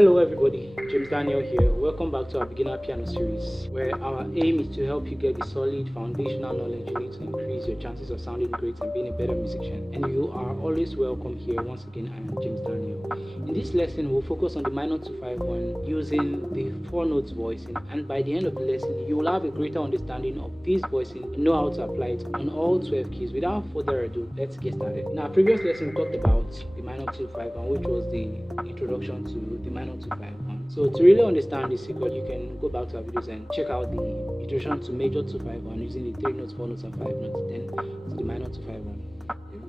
Hello everybody, James Daniel here. Welcome back to our beginner piano series, where our aim is to help you get the solid foundational knowledge you need to increase your chances of sounding great and being a better musician. And you are always welcome here. Once again, I am James Daniel. In this lesson, we'll focus on the minor 251 using the 4 notes voicing, and by the end of the lesson, you will have a greater understanding of this voicing and know how to apply it on all 12 keys. Without further ado, let's get started. In our previous lesson, we talked about the minor 251, which was the introduction to the minor 251. So to really understand the secret, you can go back to our videos and check out the introduction to major 251 using the 3 notes, 4 notes, and 5 notes, then to the minor 251.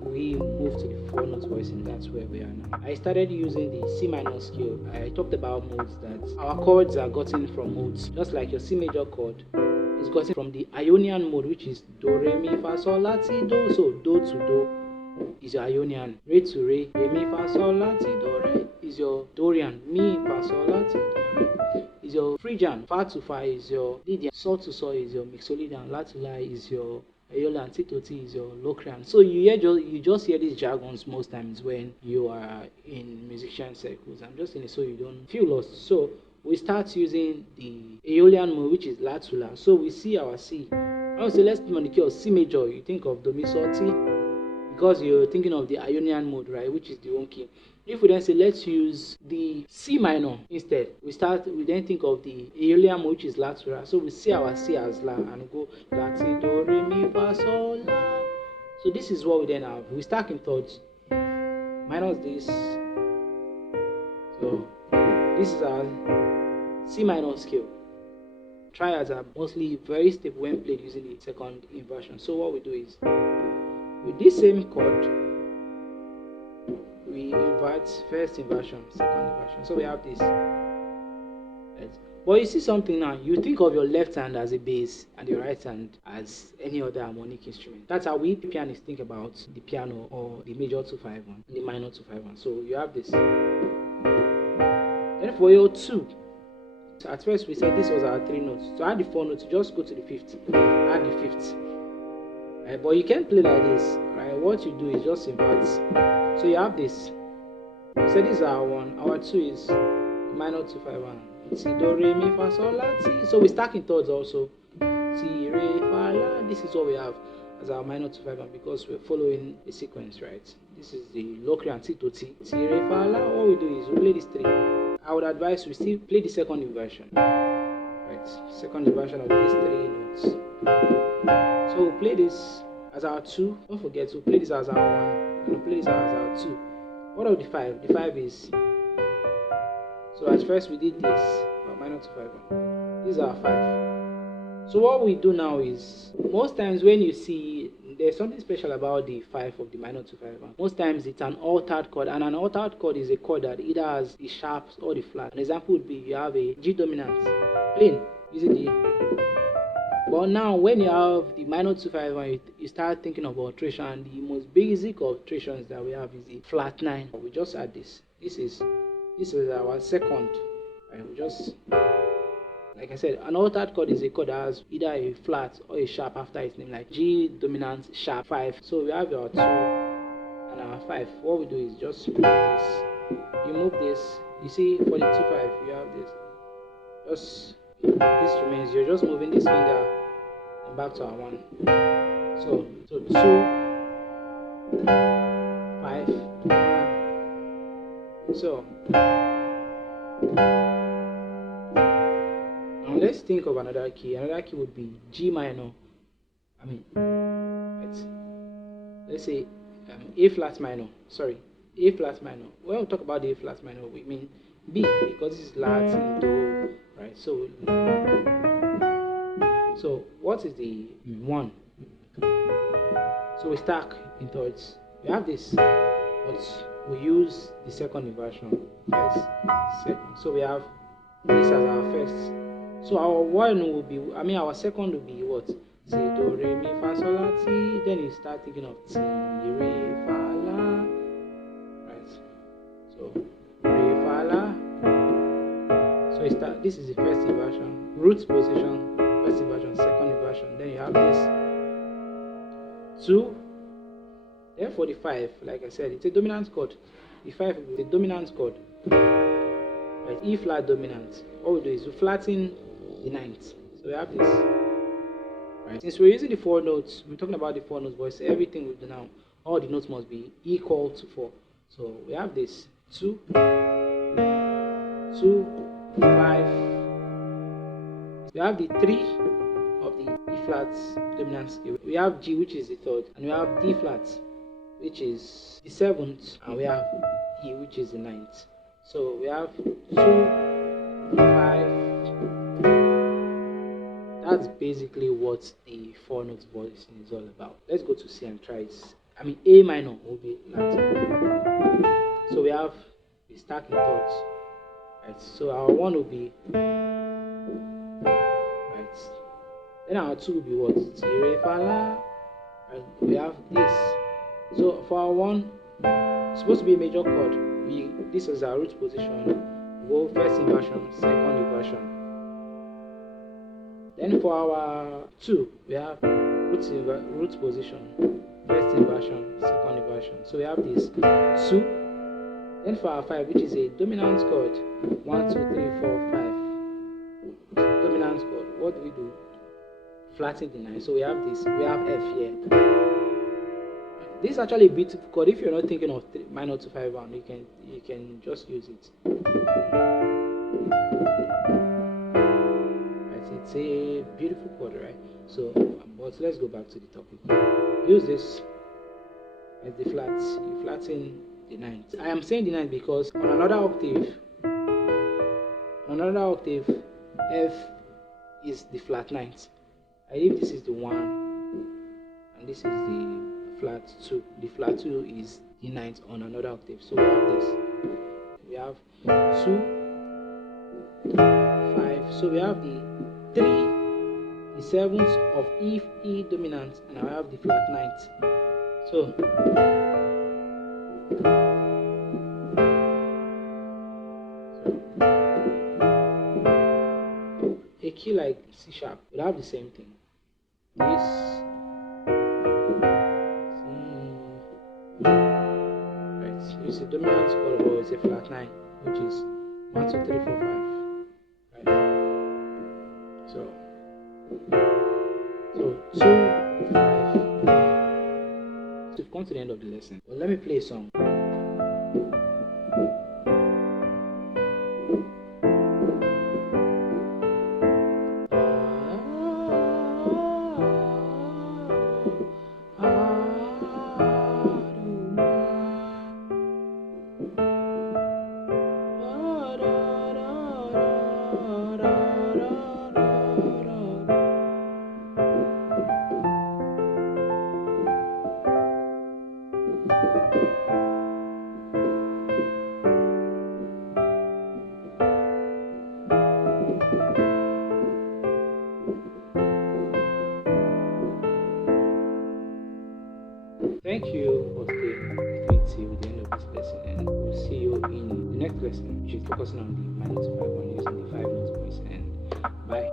We move to the 4 notes voicing. That's where we are now. I started using the C minor scale. I talked about modes, that our chords are gotten from modes, just like your C major chord is gotten from the Ionian mode, which is do, re, mi, fa, sol, la, ti, do. So do to do is your Ionian, re to re, mi, fa, sol, la, ti, do, re is your Dorian, mi, fa, sol, la, ti, do is your Phrygian, fa to fa is your Lydian, sol to sol is your Mixolydian, la to la is your Aeolian, T to T is your Locrian. So you just hear these jargons most times when you are in musician circles. I'm just saying it so you don't feel lost. So we start using the Aeolian mode, which is la to la. So we see our C. I would say let's put on the key of C major. You think of do, mi, sol, ti, because you're thinking of the Ionian mode, right, which is the 1 key. If we then say let's use the C minor instead, we then think of the Aeolian mode, which is la to la. So we see our C as la and go la, ti, do, re, mi, fa, sol, la. So this is what we then have. We start in thirds minus this. So this is our C minor scale. Triads are mostly very stable when played using the second inversion. So what we do is, with this same chord, we invert first inversion, second inversion. So we have this. Right? But you see something now, you think of your left hand as a bass and your right hand as any other harmonic instrument. That's how we pianists think about the piano or the major 251, the minor 251. So you have this. Then for your 2, at first we said this was our 3 notes. To add the 4 notes, just go to the 5th, add the 5th. Right? But you can't play like this, right? What you do is just invert. So you have this. So this is our 1. Our 2 is minor 251. Si, do, re, mi, fa, sol, la, ti. So we start in thirds also. Si, re, fa, la. This is what we have as our minor 251 because we're following a sequence, right? This is the Locrian, T to T. Si, re, fa, la. What we do is we play these 3. I would advise we still play the second inversion. Right? Second inversion of these 3 notes. So we'll play this as our 2. Don't forget, we'll play this as our 1. And we'll play this as our 2. What of the 5? The 5 is, so at first we did this, our minor 251. This is our 5. So what we do now is, most times when you see, there's something special about the 5 of the minor 251. Most times it's an altered chord, and an altered chord is a chord that either has the sharps or the flat. An example would be you have a G dominant, plain, using the. But now when you have the minor 251, you start thinking of alteration. The most basic alterations that we have is the flat 9. We just add this. This is our second. And we just, like I said, an altered chord is a chord that has either a flat or a sharp after its name, like G dominant sharp 5. So we have our 2 and our 5. What we do is just move this. You move this. You see, for the 2-5, you have this. Just this remains. You're just moving this finger and back to our 1. So 2, 5, 1. So now let's think of another key. Another key would be G minor. Let's say A flat minor. Sorry, A flat minor. When we talk about the A flat minor, we mean B, because this is Latin do, right? So what is the 1? So we stack in thirds. We have this, but we use the second inversion first, second. So we have this as our first. So our 1 will be, our second will be what? Si, do, re, mi, fa, sol, la, ti. Then you start thinking of ti, re, fa, la. Right. So re, fa, la. So you start. This is the first inversion, root position, first inversion, second inversion. Then you have this 2. Then for the 5, like I said, it's a dominant chord. The 5 is a dominant chord. right? E flat dominant. What we do is we flatten the ninth. So we have this. Right. Since we're using the four notes, we're talking about the four notes, but everything we do now, all the notes must be equal to 4. So we have this 2, 2, 5. We have the 3 of the E flat dominant scale. We have G, which is the third, and we have D flat, which is the 7th, and we have E, which is the 9th. So we have 2, 5. That's basically what the four notes voicing is all about. Let's go to C and try it. I mean, A minor will be Latin. So we have the stacking thirds. Right. So our 1 will be right. Then our 2 will be what? Si, re, fa, la. And we have this. So for our 1, it's supposed to be a major chord. This is our root position. We go first inversion, second inversion. Then for our 2, we have root position, first inversion, second inversion. So we have this 2. Then for our 5, which is a dominant chord, 1, 2, 3, 4, 5. Dominant chord. What do we do? Flatten the 9. So we have this. We have F here. This is actually a beautiful chord. If you're not thinking of minor to 5 1, you can just use it. It's a beautiful chord, right? So, but let's go back to the topic. Use this as the flats. You flatten the ninth. I am saying the ninth because on another octave, F is the flat ninth. If this is the 1 and this is the flat 2, the flat 2 is the ninth on another octave. So we have this. We have 2, 5. So we have the 3, the 7th of E dominant, and I have the flat ninth. So a key like C sharp would have the same thing. This C, right? It's a dominant chord, or it's a flat 9, which is 1, 2, 3, 4, 5. So 2, 5. So we've come to the end of the lesson. Well, let me play a song. Thank you for staying with me till the end of this lesson, and we'll see you in the next lesson, which is focusing on the minor to 5 1 using the 5 notes voice. And bye.